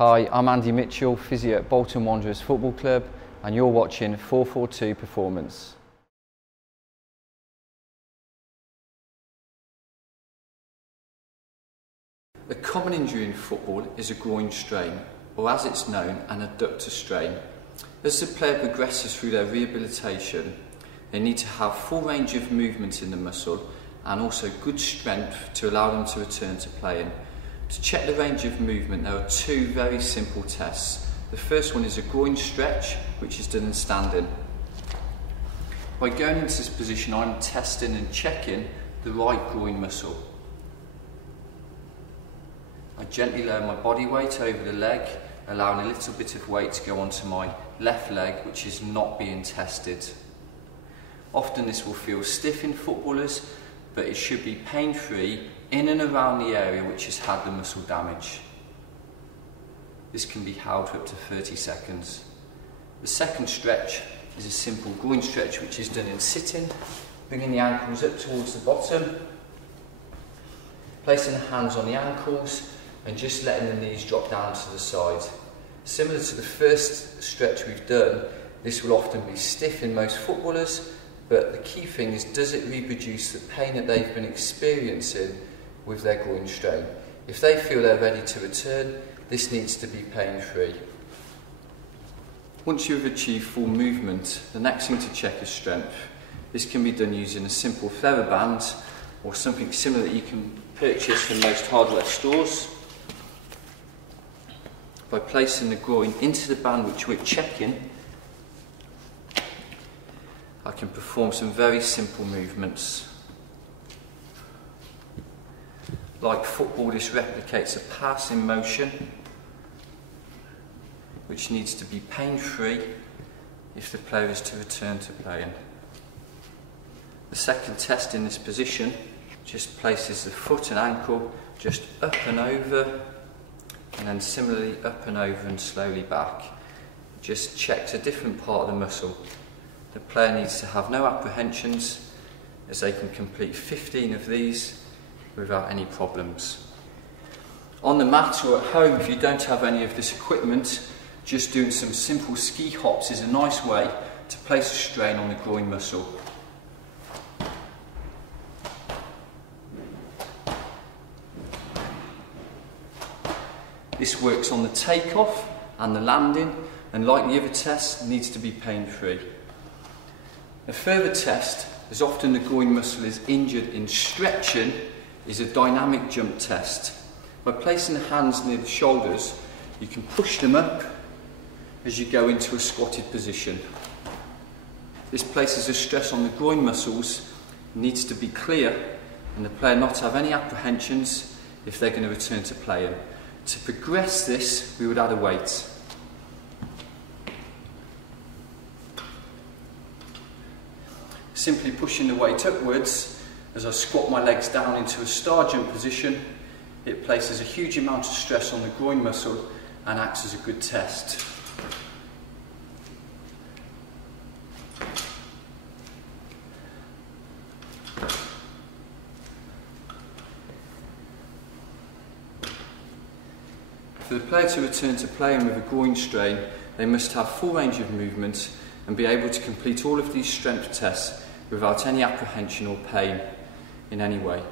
Hi, I'm Andy Mitchell, physio at Bolton Wanderers Football Club, and you're watching 442 Performance. A common injury in football is a groin strain, or as it's known, an adductor strain. As the player progresses through their rehabilitation, they need to have full range of movement in the muscle and also good strength to allow them to return to playing. To check the range of movement, there are two very simple tests. The first one is a groin stretch, which is done in standing. By going into this position, I'm testing and checking the right groin muscle. I gently lower my body weight over the leg, allowing a little bit of weight to go onto my left leg, which is not being tested. Often this will feel stiff in footballers, but it should be pain-free in and around the area which has had the muscle damage. This can be held for up to 30 seconds. The second stretch is a simple groin stretch which is done in sitting, bringing the ankles up towards the bottom, placing the hands on the ankles and just letting the knees drop down to the side. Similar to the first stretch we've done, this will often be stiff in most footballers, but the key thing is, does it reproduce the pain that they've been experiencing with their groin strain? If they feel they're ready to return, this needs to be pain-free. Once you've achieved full movement, the next thing to check is strength. This can be done using a simple feather band or something similar that you can purchase from most hardware stores. By placing the groin into the band which we're checking, I can perform some very simple movements. Like football, this replicates a passing motion which needs to be pain-free if the player is to return to playing. The second test in this position just places the foot and ankle just up and over, and then similarly up and over and slowly back. Just checks a different part of the muscle. The player needs to have no apprehensions, as they can complete 15 of these without any problems. On the mat or at home, if you don't have any of this equipment, just doing some simple ski hops is a nice way to place a strain on the groin muscle. This works on the takeoff and the landing, and like the other tests, needs to be pain-free. A further test, as often the groin muscle is injured in stretching, is a dynamic jump test. By placing the hands near the shoulders, you can push them up as you go into a squatted position. This places a stress on the groin muscles, needs to be clear, and the player not have any apprehensions if they're going to return to playing. To progress this, we would add a weight. Simply pushing the weight upwards as I squat my legs down into a star jump position, it places a huge amount of stress on the groin muscle and acts as a good test. For the player to return to playing with a groin strain, they must have full range of movement and be able to complete all of these strength tests without any apprehension or pain in any way.